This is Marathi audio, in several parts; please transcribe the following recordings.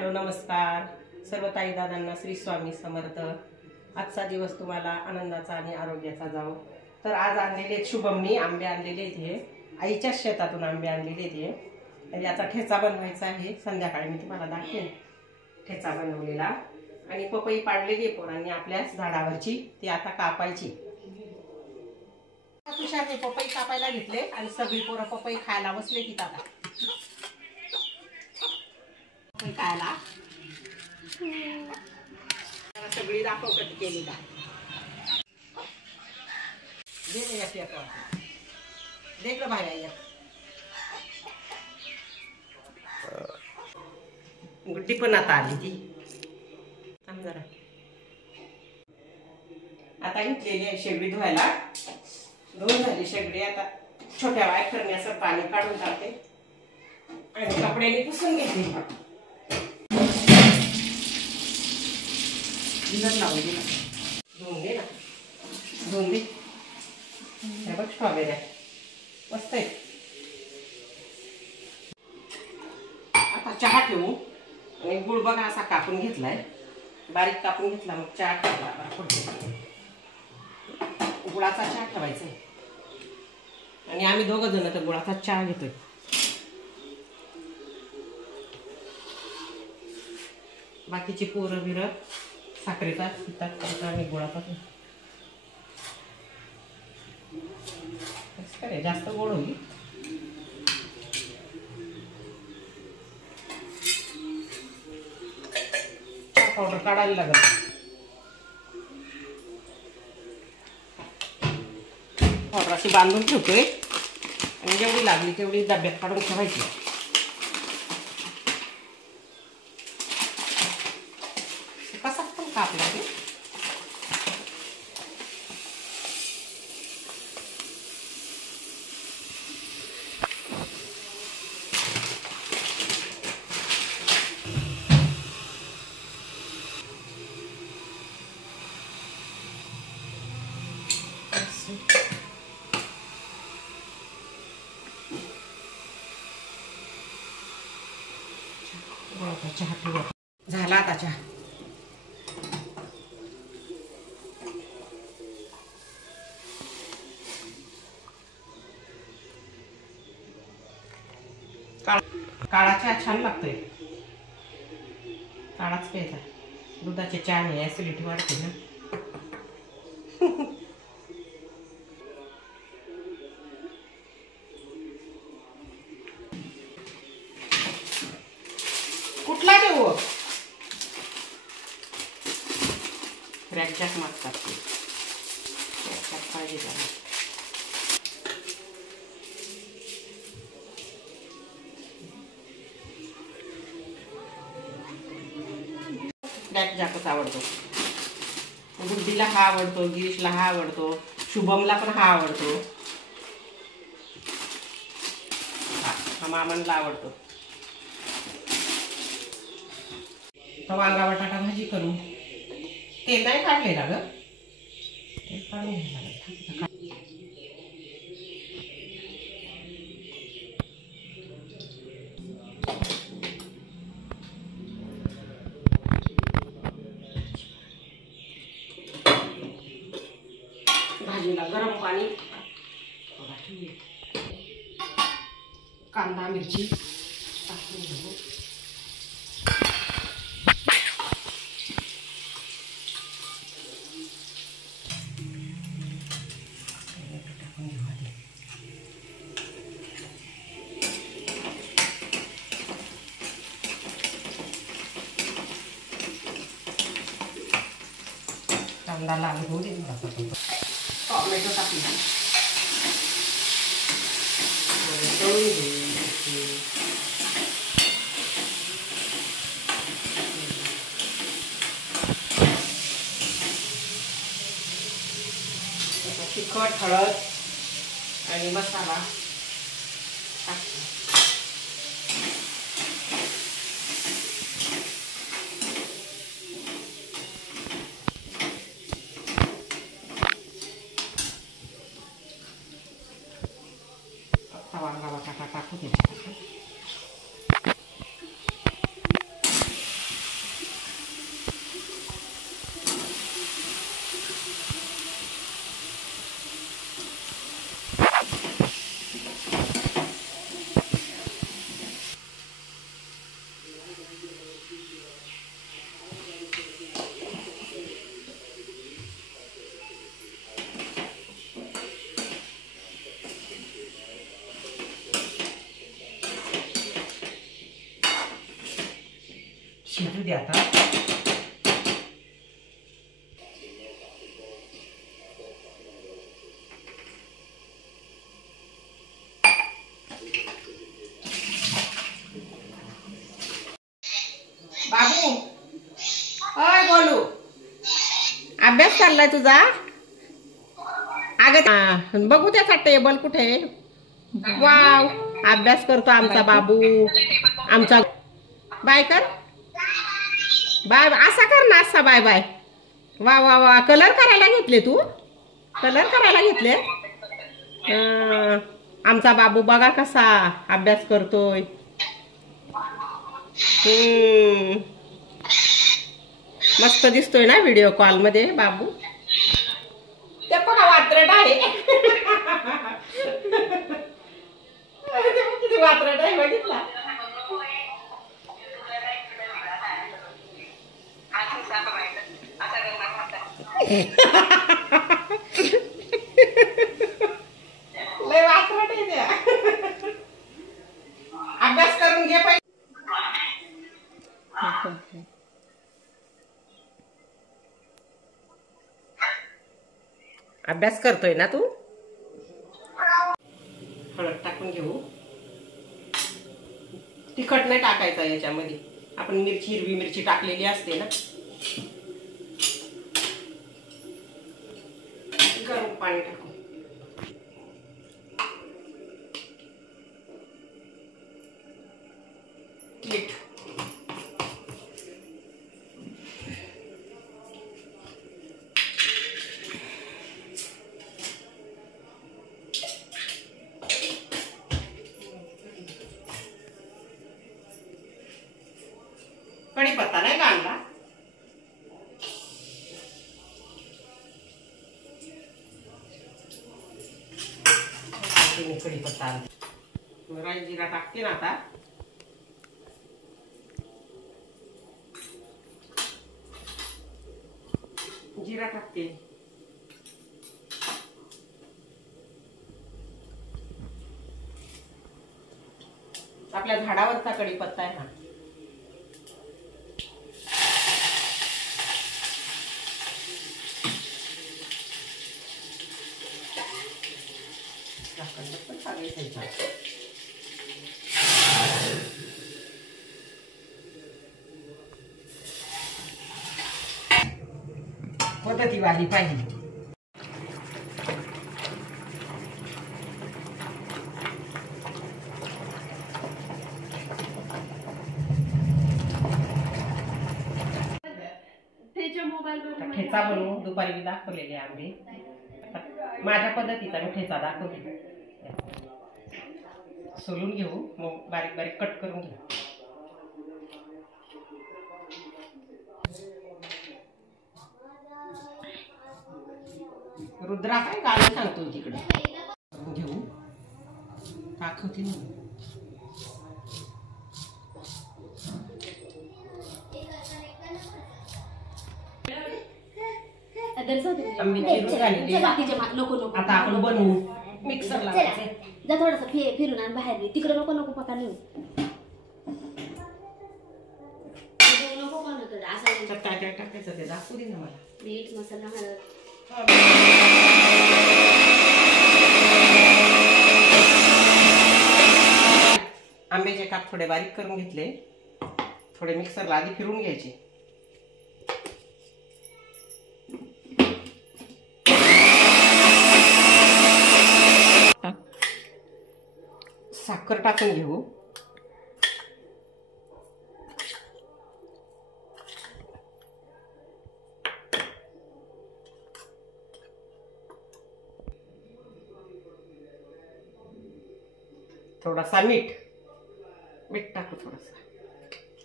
हॅलो नमस्कार सर्व ताई दादांना श्री स्वामी समर्थ। आजचा दिवस तुम्हाला आनंदाचा आणि आरोग्याचा जावो। तर आज आणलेले शुभमनी आंबे आणलेले आहेत, हे आईच्या शेतातून आंबे आणलेले आहेत हे। आणि याचा ठेचा बनवायचा आहे, संध्याकाळी मी तुम्हाला दाखवेन ठेचा बनवलेला। आणि पपई पाडलेली आहे पोरांनी आपल्या झाडावरची, ती आता कापायची। तुषारने पपई कापायला घेतले आणि सगळी पोरं पपई खायला बसले की आता खायला सगळी दाखव कधी केली का देख बाहेर गुड्डी पण आता आली ती जरा आता घेतलेली आहे शेगडी धुवायला। धुवून झाली शेगडी, आता छोट्या वाय करण्याचं पाणी काढून टाकते आणि कपड्याने पुसून घेते। लावून दे ना, धुवून दे ना, धुवून दे। हे बघ स्ट्रॉबेरी मस्त आहे। आता चहा ठेवू आणि गुळ बघा असा कापून घेतलाय, बारीक कापून घेतला, मग चहा ठेवला। गुळाचा चहा ठेवायचा आहे आणि आम्ही दोघं जण तर गुळाचा चहा घेतोय। बाकीची पोरं बिरं साखरेचा पितात, आम्ही गुळाचा करे जास्त गोड होईल। चहा पावडर काढायला लागत, पावडर अशी बांधून ठेवतोय आणि जेवढी लागली तेवढी डब्यात काढून ठेवायची। कसा पण कापला ते चहा ठेवा झाला आता चहा। काळा चहा छान लागतोय, काळाच प्यायचा। दुधाचे चहाने ऍसिडिटी वाढते ना। कुठला देऊ रॅकजॅक मागतात ते पाहिजे त्याला। रॅकजॅकच आवडतो, गुड्डीला हा आवडतो, गिरीशला हा आवडतो, शुभमला पण हा आवडतो, हा मामांना आवडतो। वांगा बटाटा भाजी करू, तेल नाही काढले ना ग, तेल काढून घ्यायला। भाजीला गरम पाणी, कांदा मिरची टाकून घेऊ। कांदा लाल होऊ दे, टोमॅटो टाकला, तळून घेऊ। तिखट हळद आणि मसाला टाकतो। वांगा बटाटा टाकू द्यायचा। शिजू दे आता. बाबू ओय बोलू, अभ्यास चाललाय तुझा? अगं बघू त्याचा टेबल कुठे. वाव, अभ्यास करतो आमचा बाबू. आमचा बाय कर, बाय असा कर ना, असा बाय बाय. वा वा वा, कलर करायला घेतले तू? कलर करायला घेतले? आमचा बाबू बघा कसा अभ्यास करतोय. मस्त दिसतोय ना व्हिडिओ कॉल मध्ये बाबू. ते बघा वात्रट आहे. किती वात्रट आहे बघितला. लय वात्रट आहे त्या. अभ्यास करून घे पाहिजे. अभ्यास करतोय ना तू? हळद टाकून घेऊ. तिखट नाही टाकायचं याच्यामध्ये, आपण मिरची, हिरवी मिरची टाकलेली असते ना. गरम पाणी टाकू. मीठ. कढीपत्ता नाही का आणला? कढीपत्ता राई जिरा टाकते ना आता. जिरा टाकते. आपल्या झाडावरचा कढीपत्ता आहे हा. पद्धतीवाली पाहिजे. ठेचा बनवू. दुपारी मी दाखवलेले आंबे. माझ्या पद्धतीचा मी ठेचा दाखवते. सोलून घेऊ, मग बारीक बारीक कट करून घेऊ. रुद्रा काय गाणं सांगतो तिकडे. घेऊ, दाखवते ना. आता आपण बनवू. मिक्सर लावायचे. थोडस फिरून आणि बाहेर तिकडे नको नको पका नेऊ. काय काय टाकायचं ते दाखवू दे ना मला. मीठ, मसाला, हळद. आंब्याचे काप थोडे बारीक करून घेतले. थोडे मिक्सरला आधी फिरून घ्यायचे. साखर टाकून घेऊ. थोडासा मीठ टाकू थोडासा.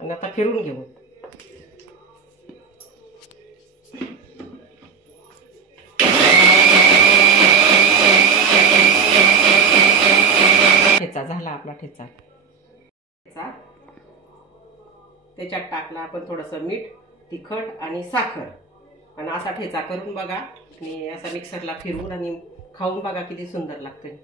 आणि आता फिरून घेऊ. ठेचा झाला आपला. ठेचा त्याच्यात टाकला आपण थोडंसं मीठ, तिखट आणि साखर, आणि असा ठेचा करून बघा आणि असा मिक्सरला फिरवून आणि खाऊन बघा किती सुंदर लागते.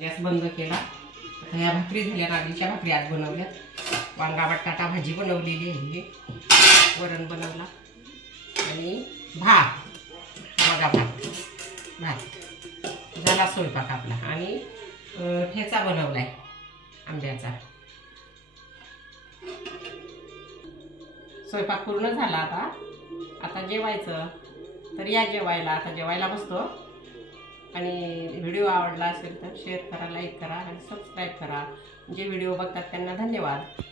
गॅस बंद केला. आता ह्या भाकरी झाल्या, नागलीच्या भाकरी आज बनवल्यात. वांगा बटाटा भाजी बनवलेली आहे, वरण बनवला आणि भात. बघा भात झाला स्वयंपाक आपला, आणि ठेचा बनवलाय आंब्याचा. स्वयंपाक पूर्ण झाला. आता जेवायचं. तर या जेवायला. आता जेवायला बसतो. आणि व्हिडिओ आवडला असेल तर शेअर करा, लाईक करा आणि सबस्क्राईब करा. जे व्हिडिओ बघतात त्यांना धन्यवाद.